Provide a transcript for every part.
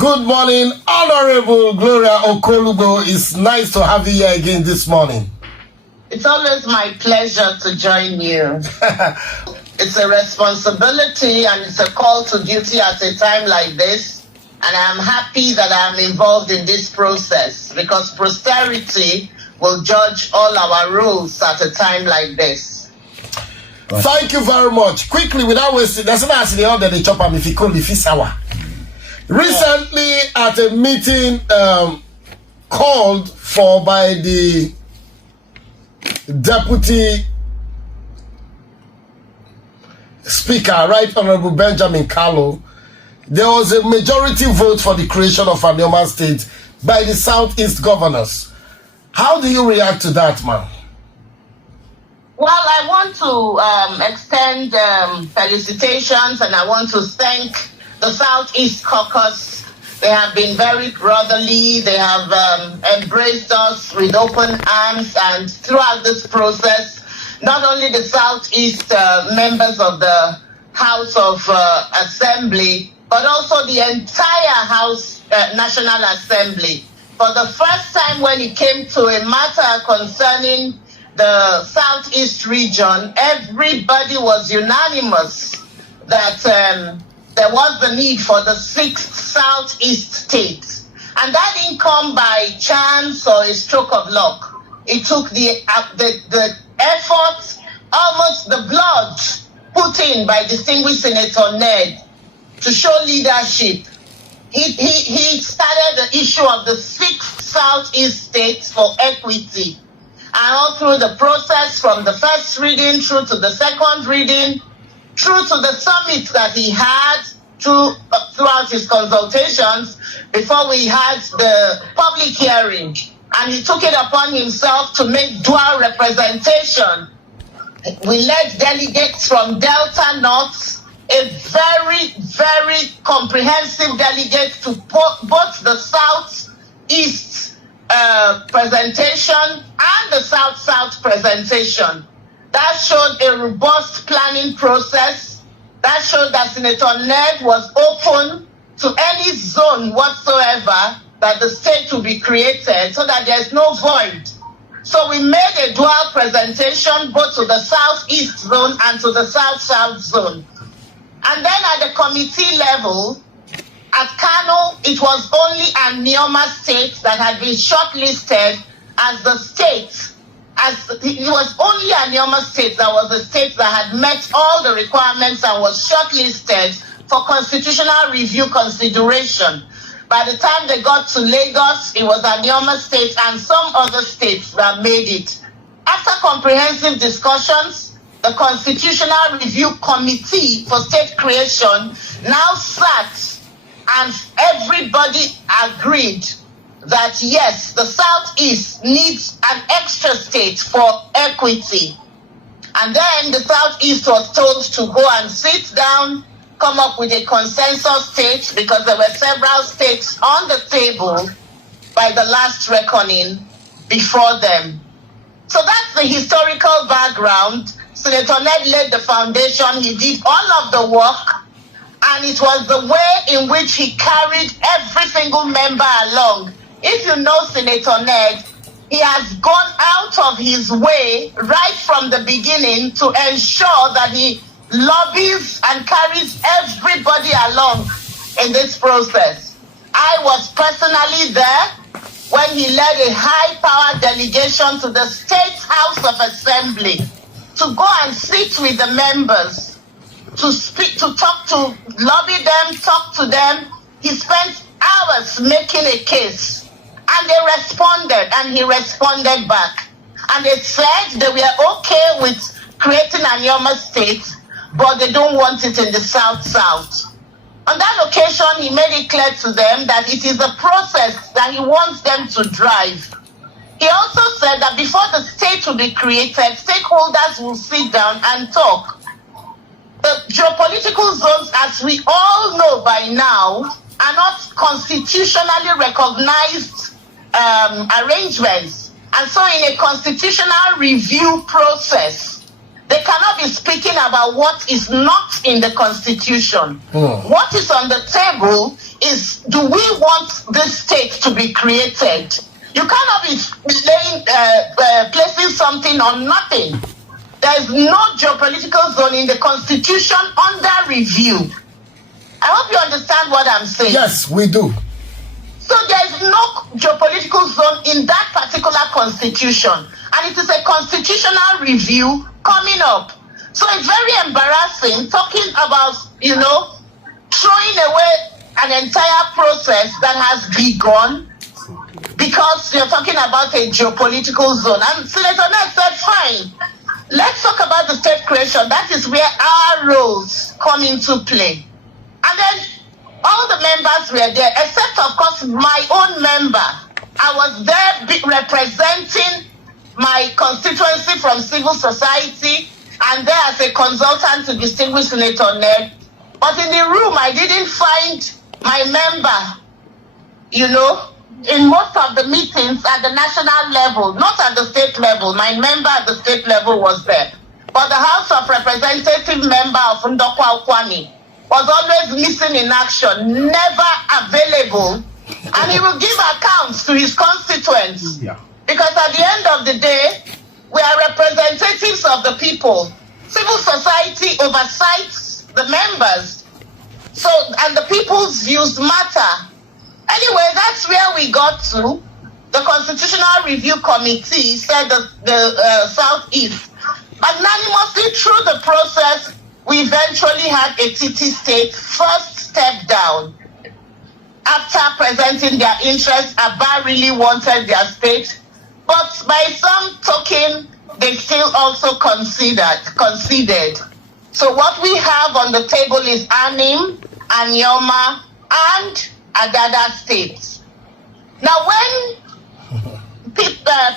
Good morning, Honorable Gloria Okolubo. It's nice to have you here again this morning. It's always my pleasure to join you. It's a responsibility and it's a call to duty at a time like this. And I'm happy that I'm involved in this process because posterity will judge all our rules at a time like this. Thank you very much. Quickly, without wasting, there's an answer the other day, chop if you call if it's hour. Recently, at a meeting called for by the Deputy Speaker, Right Honorable Benjamin Kalu, there was a majority vote for the creation of Anioma State by the Southeast governors. How do you react to that, man? Well, I want to extend felicitations and I want to thank the Southeast Caucus. They have been very brotherly. They have embraced us with open arms, and throughout this process, not only the Southeast members of the House of Assembly, but also the entire House National Assembly. For the first time when it came to a matter concerning the Southeast region, everybody was unanimous that there was the need for the 6th Southeast state. And that didn't come by chance or a stroke of luck. It took the effort, almost the blood put in by distinguished Senator Ned to show leadership. He started the issue of the 6th Southeast states for equity. And all through the process, from the first reading through to the second reading, through to the summit that he had throughout his consultations before we had the public hearing. And he took it upon himself to make dual representation. We led delegates from Delta North, a very, very comprehensive delegate to both the Southeast presentation and the South-South presentation. That showed a robust planning process. That showed that Senator Ned was open to any zone whatsoever that the state will be created so that there's no void. So we made a dual presentation both to the Southeast zone and to the South-South zone. And then at the committee level, at Kano, it was only Anioma State that had been shortlisted as the state. It was only Anioma State that was the state that had met all the requirements and was shortlisted for constitutional review consideration. By the time they got to Lagos, it was Anioma State and some other states that made it. After comprehensive discussions, the Constitutional Review Committee for State Creation now sat and everybody agreed that yes, the Southeast needs an extra state for equity. And then the Southeast was told to go and sit down, come up with a consensus state because there were several states on the table by the last reckoning before them. So that's the historical background. Senator Ned laid the foundation. He did all of the work. And it was the way in which he carried every single member along. If you know Senator Ned, he has gone out of his way right from the beginning to ensure that he lobbies and carries everybody along in this process. I was personally there when he led a high-powered delegation to the State House of Assembly to go and sit with the members, to speak, to talk to, lobby them, talk to them. He spent hours making a case. And they responded, and he responded back. And they said they were okay with creating Anioma State, but they don't want it in the South-South. On that occasion, he made it clear to them that it is a process that he wants them to drive. He also said that before the state will be created, stakeholders will sit down and talk. The geopolitical zones, as we all know by now, are not constitutionally recognized arrangements. And so in a constitutional review process, they cannot be speaking about what is not in the Constitution. What is on the table is, do we want this state to be created? You cannot be placing something on nothing. There is no geopolitical zone in the Constitution under review. I hope you understand what I'm saying. Yes, we do. So there is no geopolitical zone in that particular constitution. And it is a constitutional review coming up. So it's very embarrassing talking about, throwing away an entire process that has begun because you're talking about a geopolitical zone. And Senator Ned said, fine, let's talk about the state creation. That is where our roles come into play. And then all the members were there, except, of course, my own member. I was there representing my constituency from civil society and there as a consultant to distinguished Senator Ned. But in the room, I didn't find my member, in most of the meetings at the national level, not at the state level. My member at the state level was there. But the House of Representative member of Ndokwa Ukwani was always missing in action, never available, and he will give accounts to his constituents. Yeah. Because at the end of the day, we are representatives of the people. Civil society oversights the members. So, and the people's views matter. Anyway, that's where we got to. The Constitutional Review Committee said the Southeast. Magnanimously through the process, we eventually had a TT state first step down. After presenting their interest, Aba really wanted their state. But by some token, they still also conceded. So what we have on the table is Anim, Anioma, and Adada states. Now, when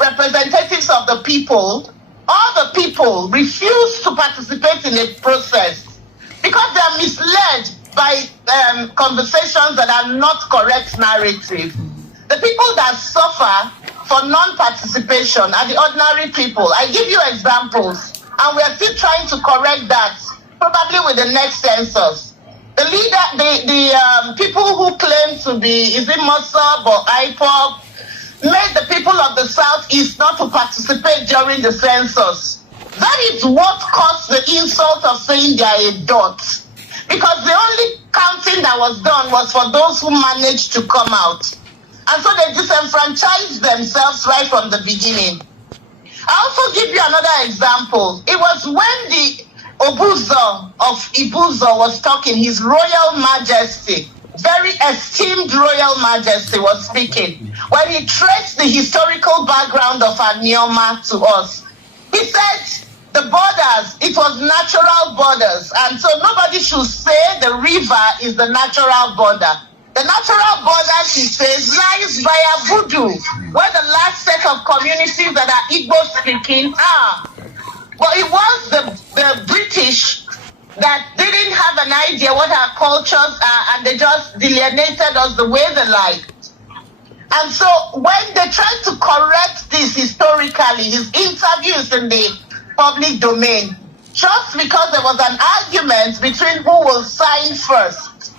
representatives of the people, all the people refuse to participate in the process because they are misled by conversations that are not correct narrative. The people that suffer for non-participation are the ordinary people. I give you examples, and we are still trying to correct that, probably with the next census. The people who claim to be, is it Mossab or IPOP, made the people of the Southeast not to participate during the census. That is what caused the insult of saying they are a dot. Because the only counting that was done was for those who managed to come out. And so they disenfranchised themselves right from the beginning. I also give you another example. It was when the Obuzo of Ibuzo was talking, His Royal Majesty, very esteemed Royal Majesty was speaking. When he traced the historical background of Anioma to us, he said the borders, it was natural borders. And so nobody should say the river is the natural border. The natural border, he says, lies via Voodoo, where the last set of communities that are Igbo speaking are. But it was the British that didn't have an idea what our cultures are, and they just delineated us the way they liked. And so when they tried to correct this historically, his interviews in the public domain, just because there was an argument between who will sign first,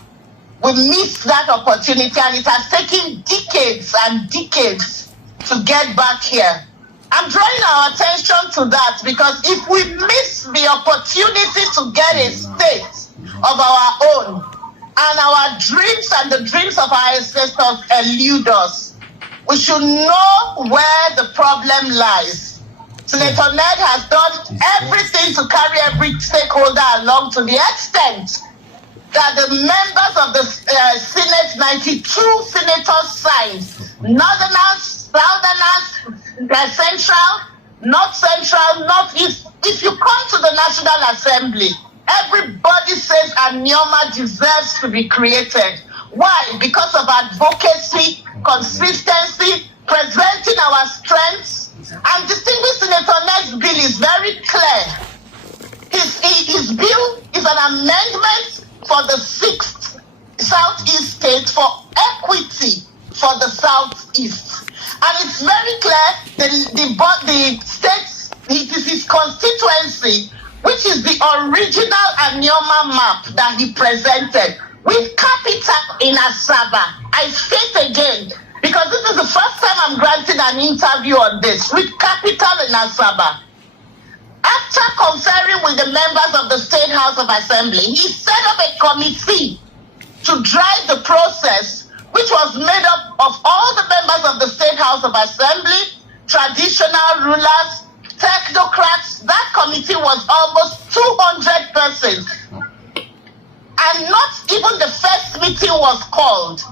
we missed that opportunity, and it has taken decades and decades to get back here. I'm drawing our attention to that because if we miss the opportunity to get a state of our own, and our dreams and the dreams of our ancestors elude us, we should know where the problem lies. Senator Ned has done everything to carry every stakeholder along, to the extent that the members of the Senate, 92 senators signed, Northerners, Southerners, Central, North Central, Northeast. If you come to the National Assembly, everybody says Anioma deserves to be created. Why? Because of advocacy, consistency, presenting our strengths. And distinguished Senator Ned's bill is very clear. His bill is an amendment for the 6th Southeast state for equity for the Southeast. And it's very clear the state, it is his constituency, which is the original Anioma map that he presented, with capital in Asaba. I state again, because this is the first time I'm granting an interview on this, with capital in Asaba. After conferring with the members of the State House of Assembly, he set up a committee to drive the process, which was made up of all the members of the State House of Assembly, traditional rulers, technocrats. That committee was almost 200 persons. And not even the first meeting was called.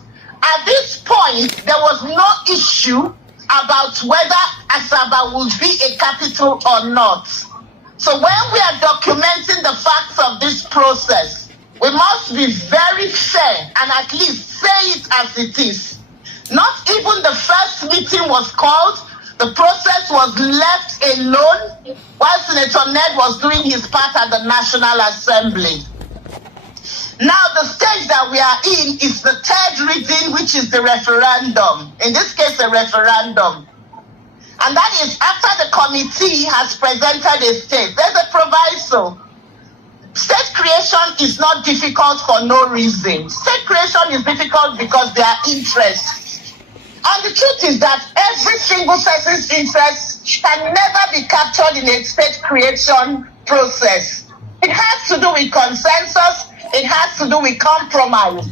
At this point, there was no issue about whether Asaba would be a capital or not. So when we are documenting the facts of this process, we must be very fair and at least say it as it is. Not even the first meeting was called. The process was left alone while Senator Ned was doing his part at the National Assembly. Now, the stage that we are in is the third reading, which is the referendum. In this case, a referendum. And that is after the committee has presented a state. There's a proviso. State creation is not difficult for no reason. State creation is difficult because there are interests. And the truth is that every single person's interest can never be captured in a state creation process. It has to do with consensus. It has to do with compromise.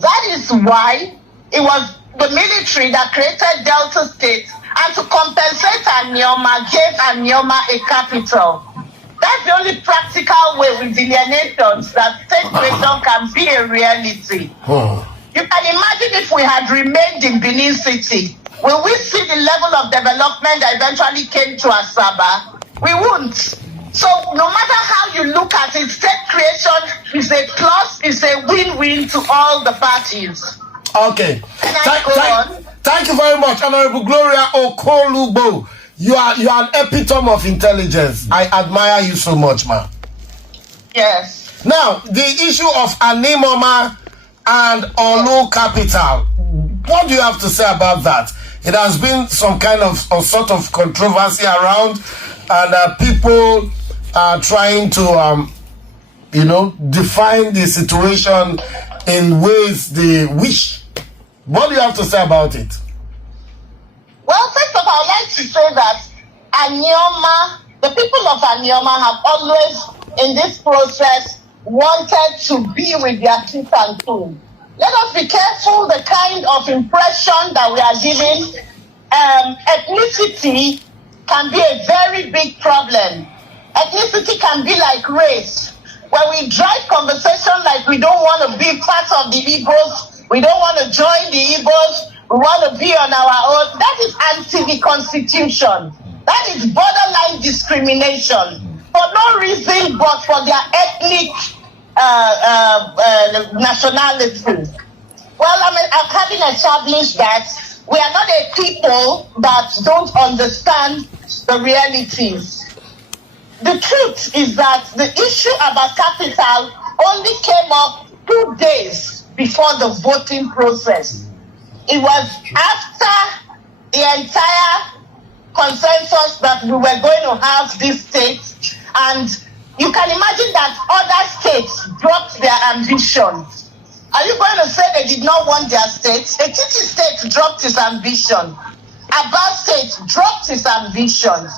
That is why it was the military that created Delta State, and to compensate Anioma, gave Anioma a capital. That's the only practical way with delineations that state creation can be a reality. You can imagine if we had remained in Benin City, will we see the level of development that eventually came to Asaba? We won't. So no matter how you look at it, state creation is a plus, is a win-win to all the parties. Okay. Thank you very much, Honorable Gloria Okolubo. You are an epitome of intelligence. I admire you so much, ma'am. Yes. Now, the issue of Anim-Oma and Olu Capital. What do you have to say about that? It has been some kind of sort of controversy around, and people are trying to, define the situation in ways they wish. What do you have to say about it? Well, first of all, I'd like to say that Anioma, the people of Anioma have always, in this process, wanted to be with their king and queen. Let us be careful the kind of impression that we are giving. Ethnicity can be a very big problem. Ethnicity can be like race. When we drive conversation like we don't want to be part of the Igbos, we don't want to join the Igbos, we want to be on our own, that is anti the Constitution. That is borderline discrimination for no reason but for their ethnic nationality. Well, having established that, we are not a people that don't understand the realities. The truth is that the issue about capital only came up 2 days before the voting process. It was after the entire consensus that we were going to have this state, and you can imagine that other states dropped their ambitions. Are you going to say they did not want their state? Ekiti State dropped its ambition. Aba State dropped its ambitions.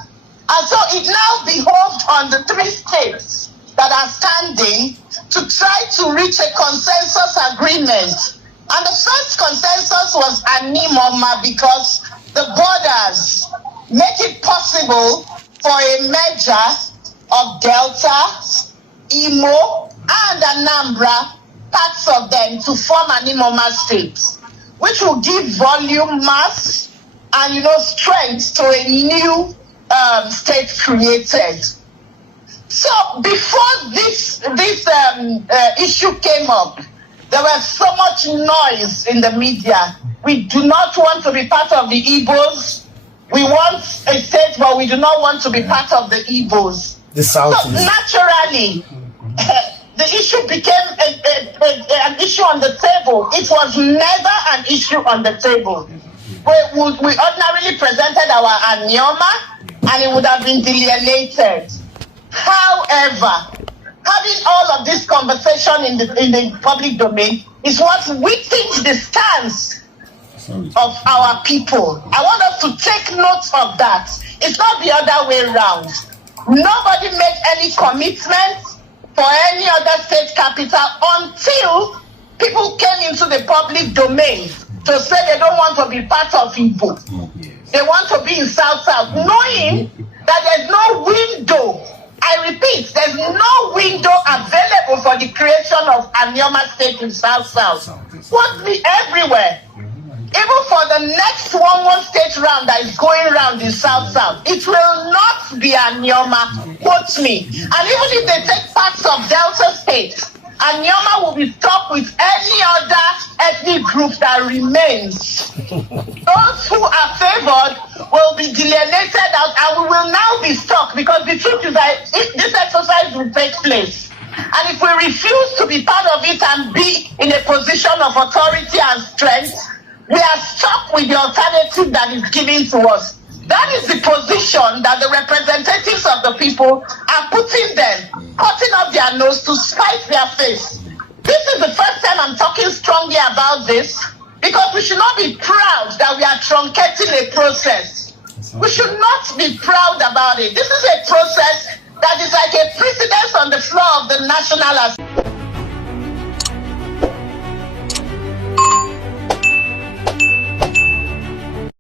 And so it now behooved on the 3 states that are standing to try to reach a consensus agreement. And the first consensus was Anim-Oma, because the borders make it possible for a merger of Delta, Imo, and Anambra, parts of them, to form Anim-Oma states, which will give volume, mass, and strength to a new state created. So before this issue came up, there was so much noise in the media. We do not want to be part of the Igbos. We want a state, but we do not want to be part of the Igbos. So naturally, the issue became an issue on the table. It was never an issue on the table. We ordinarily presented our Anioma, and it would have been delineated. However, having all of this conversation in the public domain is what weakens the stance of our people. I want us to take note of that. It's not the other way around. Nobody made any commitment for any other state capital until people came into the public domain to say they don't want to be part of Igbo. They want to be in South-South, knowing that there's no window. I repeat, there's no window available for the creation of Anioma state in South-South. Won't be everywhere. Even for the next one state round that is going round in South-South, it will not be Anioma, quote me. And even if they take parts of Delta states, Anioma will be stuck with any other ethnic group that remains. Those who are favored will be delineated out, and we will now be stuck, because the truth is that if this exercise will take place, and if we refuse to be part of it and be in a position of authority and strength, we are stuck with the alternative that is given to us. That is the position that the representatives of the people are putting them, cutting up their nose to spite their face. This is the first time I'm talking strongly about this, because we should not be proud that we are truncating a process. We should not be proud about it. This is a process that is like a precedence on the floor of the National Assembly.